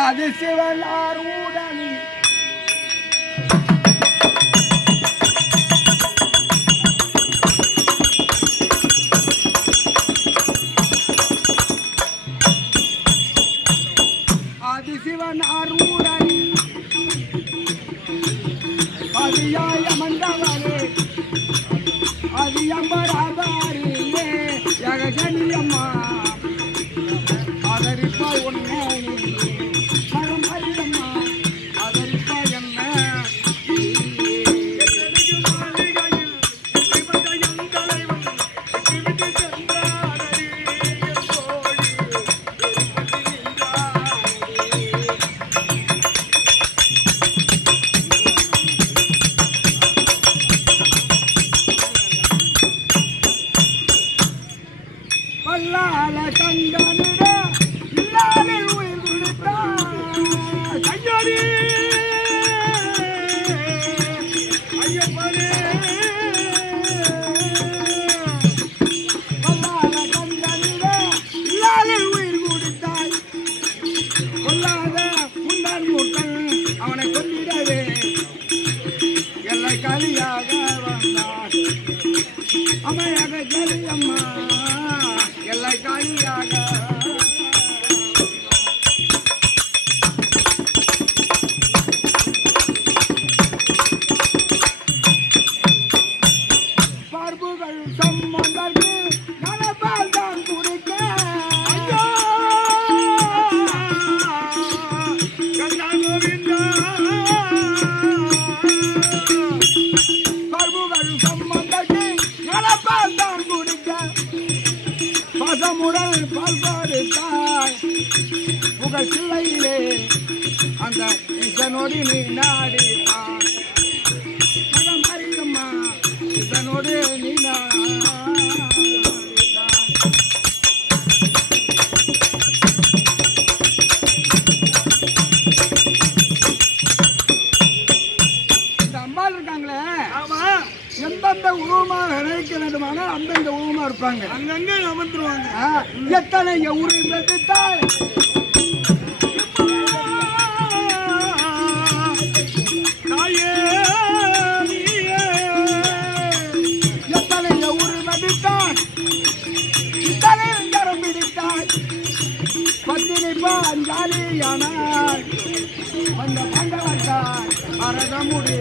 அது சிவனார் உடனே அதியாய மண்டவரே அதியம்பராதாரியே ஜகஜனியம்மா ஆதரிப்பா உன்னை வல்லால கண்டனிட இல்லாலே உயிர் கொடுத்தார் கையடி ஐயப்பனே. வல்லால கண்டனிட இல்லாலே உயிர் கொடுத்தாய். கொல்லாத முன்னாள் மூட்டன் அவனை கொல்லிடவே எல்லை காலியாக வந்தான். அமையாக ஜலியம்மா பசமுடல் பால் கொடுத்தாய் புகழ் பிள்ளையிலே அந்த இசனொடி நீ நாடி எந்தெந்த உருவமாக நினைக்க வேண்டுமானா அந்தந்த உருவமா இருப்பாங்க. அங்கங்க அமர்ந்துருவாங்க. எத்தனை பெற்றுத்தாய் தாயே நீயே. எத்தனை உருவம் பெற்றுத்தான் இத்தனை கரம் பிடித்தாய். பத்தினி பாஞ்சாலியானாய் வந்த பண்டவத்தாய் பரதமுடி